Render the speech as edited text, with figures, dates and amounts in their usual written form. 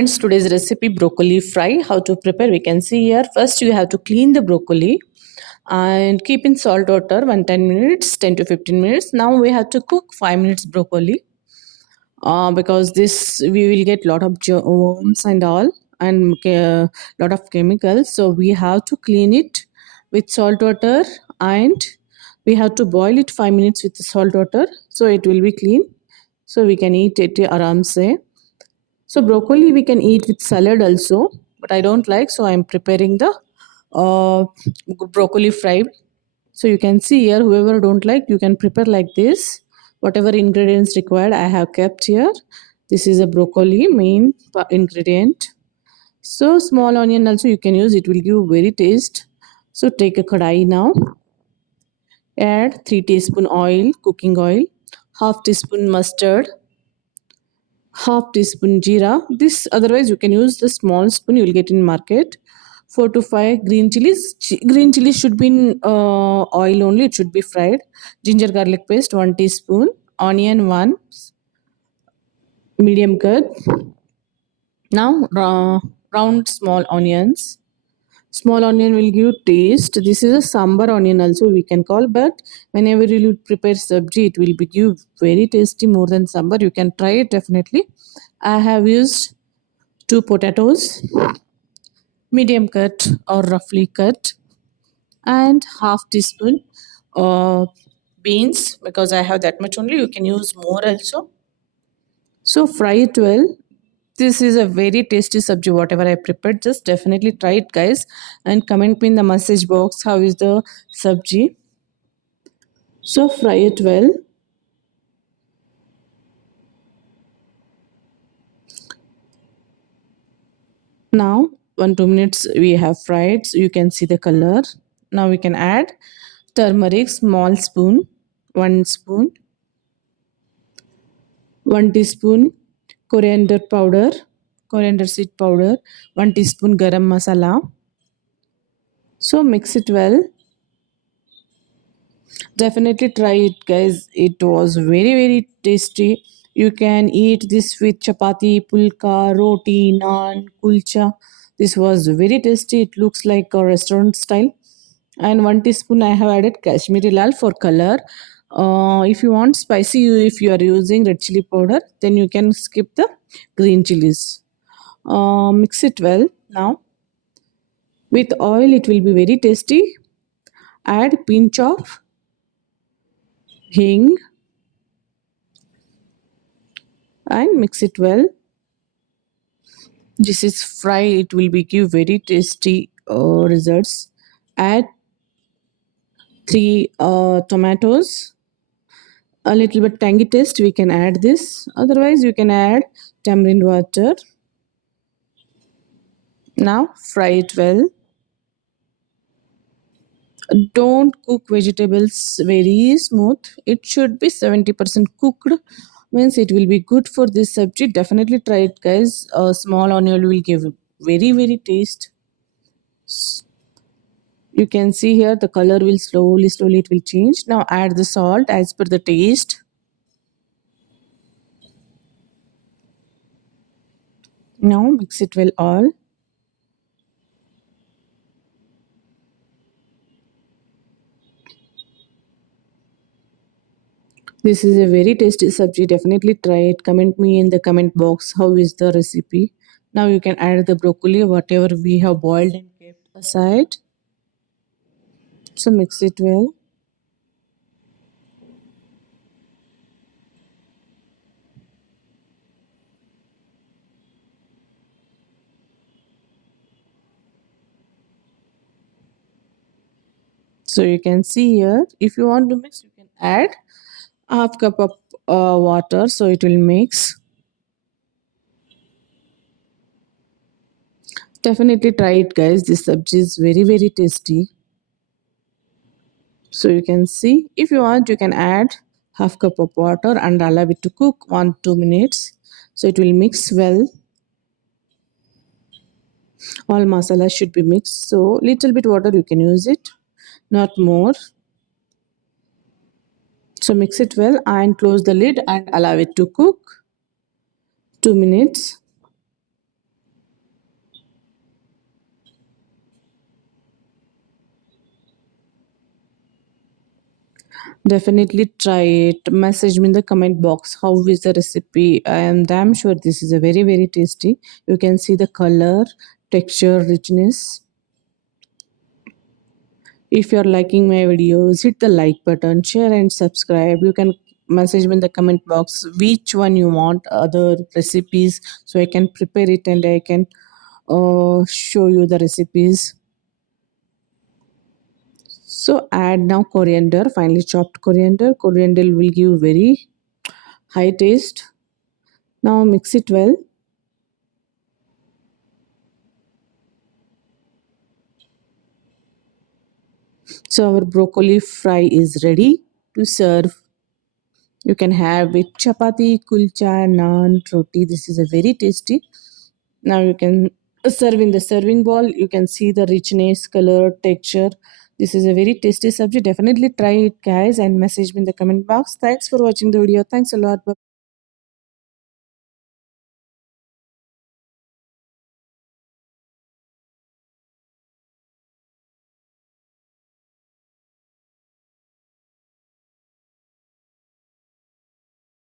friends, today's recipe broccoli fry. How to prepare? We can see here. First, you have to clean the broccoli and keep in salt water 10 minutes, 10 to 15 minutes. Now we have to cook 5 minutes broccoli because this we will get lot of germs and all and lot of chemicals. So we have to clean it with salt water and we have to boil it 5 minutes with salt water so it will be clean. So we can eat it aram se. So broccoli we can eat with salad also, but I don't like, so I'm preparing the uh, broccoli fry. So you can see here, whoever don't like, you can prepare like this. Whatever ingredients required, I have kept here. This is a broccoli main ingredient. So small onion also you can use. It will give very taste. So take a kadai now. Add 3 teaspoon oil, cooking oil, half teaspoon mustard, half teaspoon jeera. This otherwise you can use the small spoon you will get in market. 4 to 5 green chilies. Green chilies should be in oil only, it should be fried. Ginger garlic paste 1 teaspoon. Onion 1 medium cut. Now round small onions. Small onion will give taste. This is a sambar onion also we can call, but whenever you will prepare sabji, it will be give very tasty more than sambar. You can try it definitely. I have used 2 potatoes, medium cut or roughly cut, and half teaspoon beans because I have that much only. You can use more also. So fry it well. This is a very tasty sabji. Whatever I prepared, just definitely try it, guys, and comment me in the message box how is the sabji. So fry it well. Now 1 2 minutes we have fried, so you can see the color. Now we can add turmeric, small spoon, 1 spoon, 1 teaspoon coriander powder, coriander seed powder, 1 teaspoon garam masala. So mix it well. Definitely try it, guys. It was very tasty. You can eat this with chapati, pulka, roti, naan, kulcha. This was very tasty. It looks like a restaurant style. And 1 teaspoon I have added Kashmiri lal for color. If you want spicy, if you are using red chili powder, then you can skip the green chilies. Mix it well now. With oil, it will be very tasty. Add pinch of hing and mix it well. This is fry, it will be give very tasty results. Add 3 tomatoes. A little bit tangy taste, we can add this. Otherwise, you can add tamarind water. Now fry it well. Don't cook vegetables very smooth. It should be 70% cooked. Means it will be good for this subject. Definitely try it, guys. A small onion will give very taste. You can see here the color will slowly it will change. Now add the salt as per the taste. Now mix it well all. This is a very tasty sabji. Definitely try it. Comment me in the comment box how is the recipe. Now you can add the broccoli, whatever we have boiled and kept aside. So mix it well. So you can see here, if you want to mix, you can add half cup of water so it will mix. Definitely try it, guys. This sabji is very tasty. So you can see, if you want, you can add half cup of water and allow it to cook 1 2 minutes. So it will mix well. All masala should be mixed. So little bit water you can use it, not more. So mix it well and close the lid and allow it to cook 2 minutes. Definitely try it. Message me in the comment box how is the recipe. I am damn sure this is a very very tasty. You can see the color, texture, richness. If you're liking my videos, hit the like button, share and subscribe. You can message me in the comment box which one you want, other recipes, so I can prepare it and I can show you the recipes. So add now coriander, finely chopped coriander. Coriander will give very high taste. Now mix it well. So our broccoli fry is ready to serve. You can have with chapati, kulcha, naan, roti. This is a very tasty. Now you can serve in the serving bowl. You can see the richness, color, texture. This is a very tasty subject. Definitely try it, guys, and message me in the comment box. Thanks for watching the video. Thanks a lot. Bye.